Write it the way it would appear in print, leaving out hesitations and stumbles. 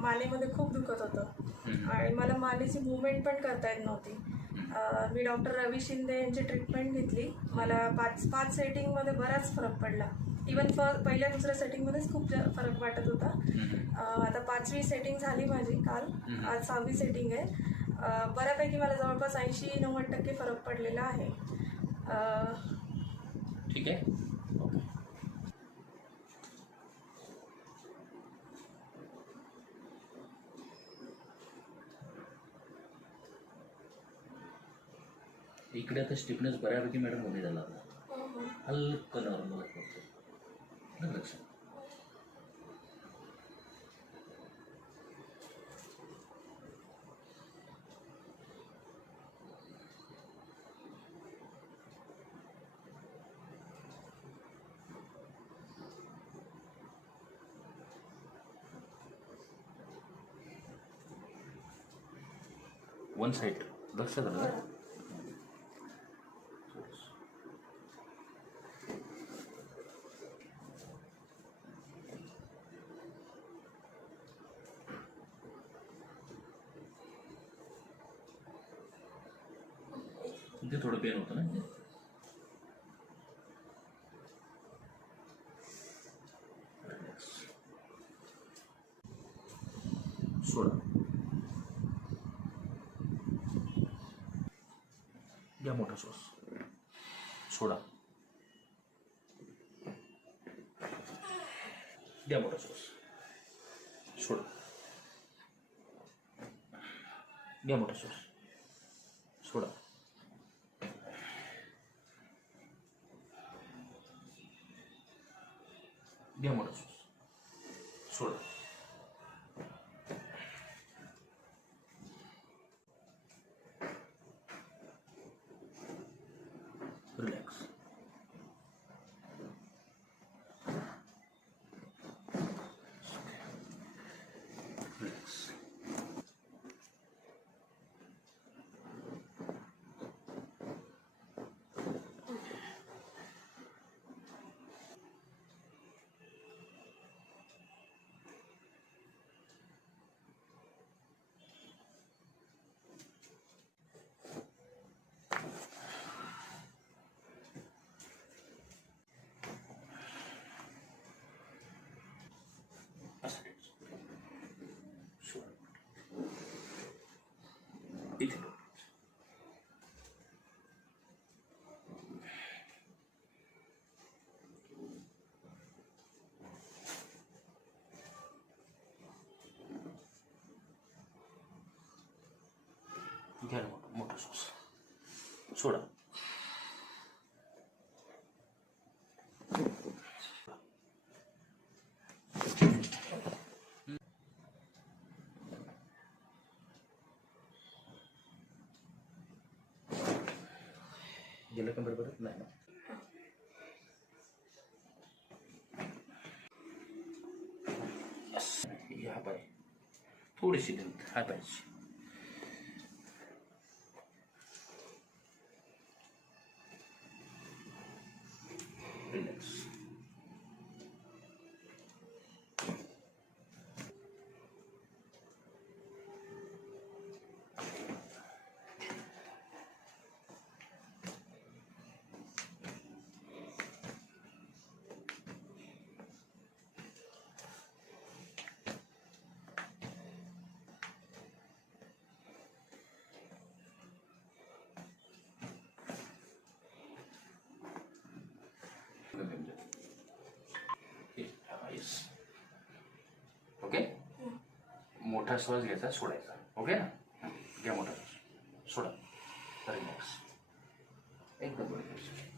मानेमध्ये खूप दुखत होतं आणि मला मानेची मूवमेंट पण करता येत नव्हती. मी डॉक्टर रवी शिंदे यांची ट्रीटमेंट घेतली. मला 5 सेटिंगमध्ये बराच फरक पडला. इवन पहिल्या दुसऱ्या सेटिंगमध्येच खूप फरक वाटत होता. आता 5वी सेटिंग झाली माझी काल, आज 6वी सेटिंग आहे. बऱ्यापैकी मला जवळपास 80-90% फरक पडलेला आहे. ठीक आहे. इकडे आता स्टिफनेस बऱ्यापैकी मॅडम कमी झाला होता. हलकं नॉर्मल फक्त लक्ष. वन साइड लक्ष झालं. इथे थोडं पेन होतं ना. सोडा. घ्या मोठा श्वास. सोडा. घ्या मोठा श्वास. सोडा. घ्या मोठा श्वास. सोडा. घ्या मोठा श्वास. सोडा. रिलॅक्स. रिलॅक्स. इथे घ्या मोठा श्वास. सोडा. गेलं कंबर परत नाही ना. हा पाय थोडीशी लेंथ. हा पायची रिलॅक्स. ओके. मोठा श्वास घ्यायचा, सोडायचा. ओके ना. घ्या मोठा श्वास. सोडा. रिलॅक्स. एकदम बरोबर.